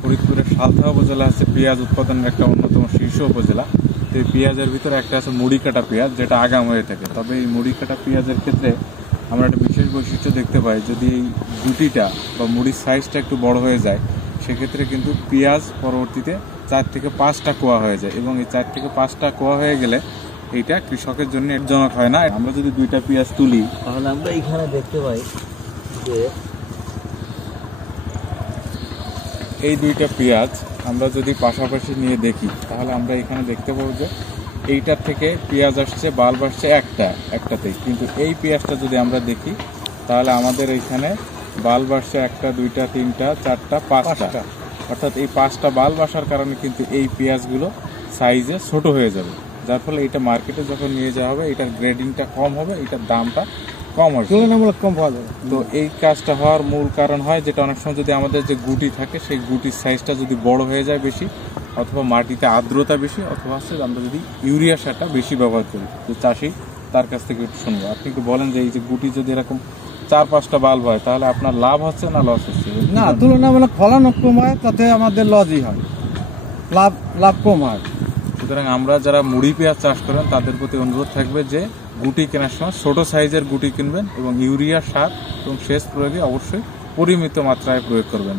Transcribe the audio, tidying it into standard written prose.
ফরিদপুরের সালথা উপজেলা আছে পেঁয়াজ উৎপাদনের একটা অন্যতম শীর্ষ উপজেলা। তো এই পেঁয়াজের ভিতরে একটা আছে মুড়ি কাটা পেঁয়াজ, যেটা আগাম হয়ে থাকে। তবে এই মুড়ি কাটা পেঁয়াজের ক্ষেত্রে আমরা একটা বিশেষ বৈশিষ্ট্য দেখতে পাই, যদি এই গুটিটা বা মুড়ির সাইজটা একটু বড় হয়ে যায়, সেক্ষেত্রে কিন্তু পেঁয়াজ পরবর্তীতে 4 থেকে 5টা কোয়া হয়ে যায়, এবং এই 4 থেকে 5টা কোয়া হয়ে গেলে এইটা কৃষকের জন্য জনক হয় না। আমরা যদি 2টা পেঁয়াজ তুলি, তাহলে আমরা এখানে দেখতে পাই যে এই 2টা পেঁয়াজ আমরা যদি পাশাপাশি নিয়ে দেখি, তাহলে আমরা এখানে দেখতে পাবো যে এইটার থেকে পেঁয়াজ আসছে, বাল্ব আসছে একটাতেই। কিন্তু এই পেঁয়াজটা যদি আমরা দেখি, তাহলে আমাদের এইখানে বাল্ব আসছে 1টা, 2টা, 3টা, 4টা, 5টা। অর্থাৎ এই 5টা বাল্ব আসার কারণে কিন্তু এই পেঁয়াজগুলো সাইজে ছোট হয়ে যাবে, যার ফলে এটা মার্কেটে যখন নিয়ে যাওয়া হবে, এটার গ্রেডিংটা কম হবে, এটার দামটা কম হবে, তুলনামূলক কম পাওয়া যাবে। তো এই কাজটা হওয়ার মূল কারণ হয় যেটা অনেক সময় যদি আমাদের যে গুটি থাকে, সেই গুটির সাইজটা যদি বড় হয়ে যায় বেশি, অথবা মাটিতে আর্দ্রতা বেশি, অথবা হচ্ছে আমরা যদি ইউরিয়া সারটা বেশি ব্যবহার করি। যে চাষি, তার কাছ থেকে একটু শুনবো। আপনি একটু বলেন যে এই যে গুটি যদি এরকম 4-5টা বাল্ব হয়, তাহলে আপনার লাভ হচ্ছে না লস হচ্ছে? না, তুলনামূলক ফলন কম হয়, তাতে আমাদের লসই হয়, লাভ কম হয়। সুতরাং আমরা যারা মুড়ি পেঁয়াজ চাষ করেন, তাদের প্রতি অনুরোধ থাকবে যে গুটি কেনার সময় ছোট সাইজের গুটি কিনবেন, এবং ইউরিয়া সার এবং সেচ প্রয়োগে অবশ্যই পরিমিত মাত্রায় প্রয়োগ করবেন।